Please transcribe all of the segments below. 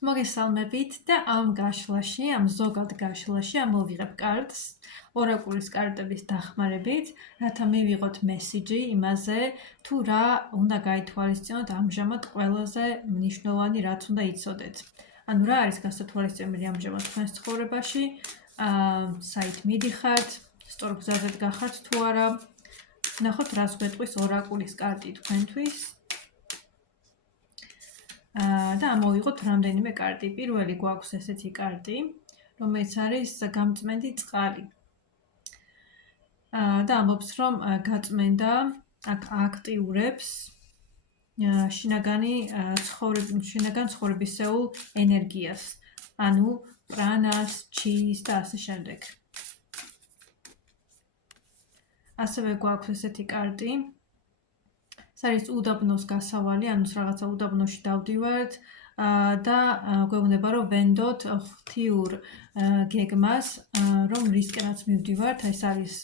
მოგესალმებით და ამ ზოგად გაშლაში ამოვიღებ კარტს ორაკულის კარტების დახმარებით, რათა მივიღოთ მესიჯი იმაზე, თუ რა უნდა გაითვალისწინოთ ამჟამად ყველაზე მნიშვნელოვანი, რაც უნდა იცოდეთ. ანუ რა არის გასათვალისწინებელი ამჟამად თქვენს ცხოვრებაში, საით მიდიხართ, სწორ გზაზე გახართ თუ არა. ნახოთ, რას გვეტყვის ორაკულის კარტი თქვენთვის. და ამოვიღოთ რამდენიმე კარტი. პირველი გვაქვს ესეთი კარტი, რომელიც არის გამწმენდი წყალი. და ამბობს, რომ გაწმენდა აქ აქტიურებს შინაგან ცხოვრებისეულ ენერგიას, ანუ პრანას, ჩის და ასე შემდეგ. ასევე გვაქვს ესეთი კარტი, ეს არის უდაბნოს გასავალი, ანუ რაღაცა უდაბნოში დავდივართ და გვეუბნება, რომ ვენდოთ ღვთიურ გეგმას, რომ რისკენაც მივდივართ, ეს არის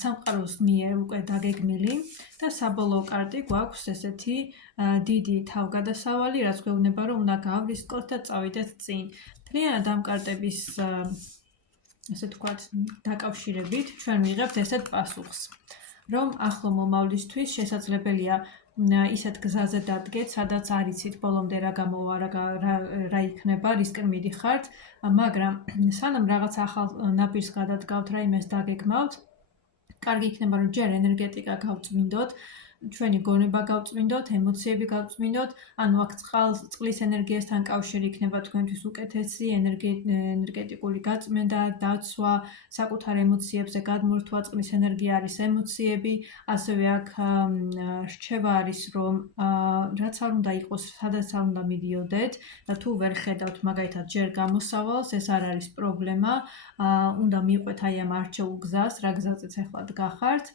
სამყაროს მიერ უკვე დაგეგმილი და საბოლოო კარტი გვაქვს ესეთი დიდი თავგადასავალი, რაც გვეუბნება, რომ უნდა გავრისკოთ და წავიდეთ წინ. მთლიანად ამ კარტების ესე თქვათ დაკავშირებით ჩვენ ვიღებთ ესეთ პასუხს, რომ ახლო მომავლისთვის შესაძლებელია ისეთ გზაზე დადგეთ, სადაც არ იცით ბოლომდე რა გამოვა, რა იქნება, რისკენ მიდიხართ, მაგრამ სანამ რაღაც ახალ ნაპირს გადადგავთ, რაიმეს დაგეგმავთ, კარგი იქნება, რომ ჯერ ენერგეტიკა გავწმინდოთ, ჩვენი გონება გავწმინდოთ, ემოციები გავწმინდოთ, ანუ აქ წყლის ენერგიასთან კავშირი იქნება თქვენთვის უკეთესი, ენერგეტიკული გაწმენდა, დაცვა, საკუთარ ემოციებზე გადმორთვა, წყლის ენერგია არის ემოციები, ასევე აქ რჩევა არის, რომ რაც არ უნდა იყოს, სადაც არ უნდა მიდიოდეთ და თუ ვერ ხედავთ მაგალითად ჯერ გამოსავალს, ეს არ არის პრობლემა, უნდა მიყვეთ აი ამ არჩეულ გზას, რა გზაზეც ახლა გახართ,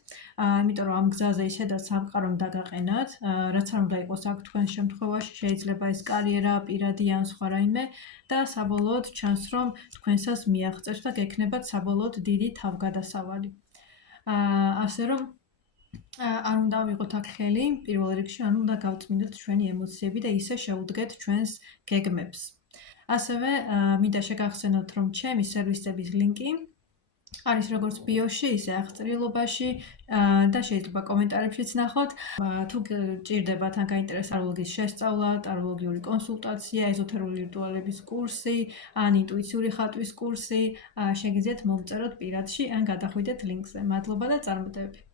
იმიტომ რომ ამ გზაზე ისედაც სამყარომ დაგაყენათ, რაც არ უნდა იყოს აქ თქვენ შემთხვევაში, შეიძლება ეს კარიერა, პირადი ან სხვა რაიმე და საბოლოოდ ჩანს, რომ თქვენსას მიაღწევს და გექნებათ საბოლოოდ დიდი თავგადასავალი. ასე რომ არ უნდა ვიღოთ აქ ხელი, პირველ რიგში, ანუ უნდა გავწმინდოთ ჩვენი ემოციები და ისე შევუდგეთ ჩვენს გეგმებს. ასევე მინდა შეგახსენოთ, რომ ჩემი სერვისების ლინკი არის როგორც ბიოში, ისე აღწერილობაში და შეიძლება კომენტარებშიც ნახოთ. თუ გჭირდებათ ან გაინტერესებთ ტაროლოგიის შესწავლა, ტაროლოგიური კონსულტაცია, ეზოთერული რიტუალების კურსი, ან ინტუიციური ხატვის კურსი, შეგიძლიათ მომწეროთ პირადში ან გადახვიდეთ ლინკზე. მადლობა და წარმატებები.